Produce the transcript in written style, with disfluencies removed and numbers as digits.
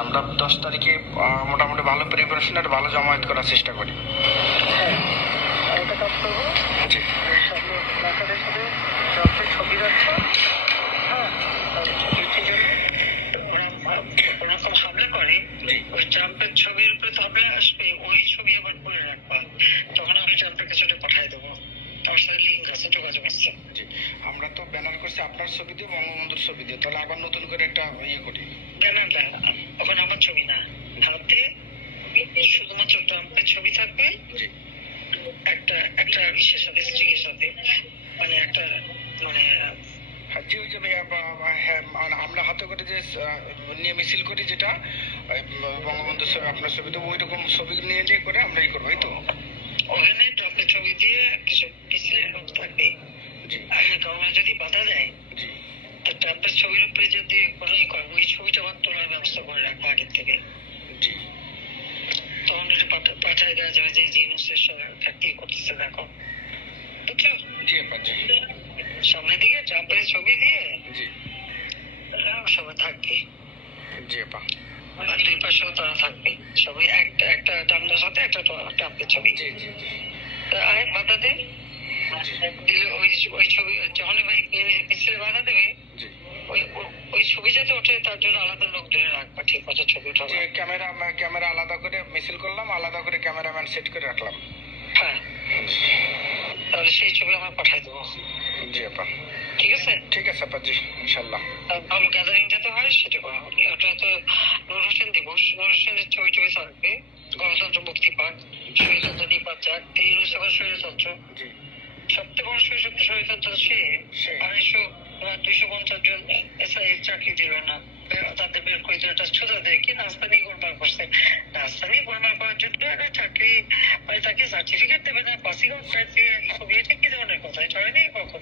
আমরা 10 তারিখে মোটামুটি ভালো প্রিপারেশন আর ভালো জমায়েত করার চেষ্টা করি। হ্যাঁ, একটা কাজ করবো, জি সামনে প্ল্যাকার্ডের সাথে ট্রাম্পের ছবি রাখবো। হ্যাঁ, তাহলে সিকিউরিটির জন্য ওরকম হামলা করে জি ওই ট্রাম্পের ছবির উপরে তো হামলা আসবে, ওই ছবি আবার করে রাখবা। তখন আমি ট্রাম্পের কাছে ওটা পাঠাই দেবো, তার সাথে লিঙ্ক আছে, যোগাযোগ আছে। জি আমরা তো ব্যানার করছি আপনার ছবি দিয়ে, বঙ্গবন্ধুর ছবি দিয়ে, তাহলে আবার নতুন করে একটা ইয়ে করি। ব্যানারটা এখন আমার ছবি না, হাতে শুধুমাত্র ট্রাম্পের ছবি থাকবে, জি একটা একটা ইসের সাথে, স্ট্রিকের সাথে, মানে একটা মানে হ্যাঁ জি ওই যে ভাইয়া হ্যাঁ আমরা হাতে করে যে নিয়ে মিছিল করি যেটা বঙ্গবন্ধুর ছবি আপনার ছবি দেবো, ওই রকম ছবি নিয়ে নিয়ে করে আমরা ই করবো, এই তো। ওখানে ট্রাম্পের ছবি দিয়ে কিছু পিছিয়ে লোক থাকবে। জি আগে গভর্নমেন্ট যদি বাধা দেয়, জি তো ট্রাম্পের ছবির উপরে যদি কোনো ই করে, ওই ছবিটা আবার তোলার ব্যবস্থা করে রাখবো আগের থেকে। জি তখন এটা পাঠায় দেওয়া যাবে যে জিনিসের ফ্যাক্টরি করতেছে, দেখো, বুঝছো? জি আপা জি সামনের দিকে ট্রাম্পের ছবি দিয়ে জি সবাই থাকবে, জি আপা আর দুই পাশেও তারা থাকবে, সবাই একটা একটা ট্রাম্পের সাথে একটা ট্রাম্পের ছবি। জি জি জি আয় বাধা দে, দিলে ওই ওই ছবি যখন মিছিলে বাধা দেবে, জি ওই ওই ছবি যাতে ওঠে তার জন্য আলাদা লোক ধরে রাখবা, ঠিক মতো ছবি উঠাবো। যে ক্যামেরা আলাদা করে মিছিল করলাম, আলাদা করে ক্যামেরাম্যান সেট করে রাখলাম। হ্যাঁ, তাহলে সেই ছবি আমরা পাঠাই দেবো, জি আপা ঠিক আছে? ঠিক আছে আপা জি ইনশাল্লাহ। আর ভালো গ্যাদারিং যাতে হয় সেটা করা হবে। ওটা তো নূর হোসেন দিবস, নূর হোসেনের ছবি টবি থাকবে, গণতন্ত্র মুক্তি পাক, স্বৈরতন্ত্র নিপাত যাক, আবার স্বৈরতন্ত্র, জি সবচেয়ে বড় স্বৈরতন্ত্র সে সে 250 জন এসআই চাকরি দিল না, তাদের বের করে দিল, একটা ছুতা দেয় কি নাস্তানি গোলমাল করছে। নাস্তানি গোলমাল করার জন্য একটা চাকরি, মানে তাকে সার্টিফিকেট দেবে না, পাসিং আউট ছবি, এটা কি ধরনের কথা? এটা হয়নি।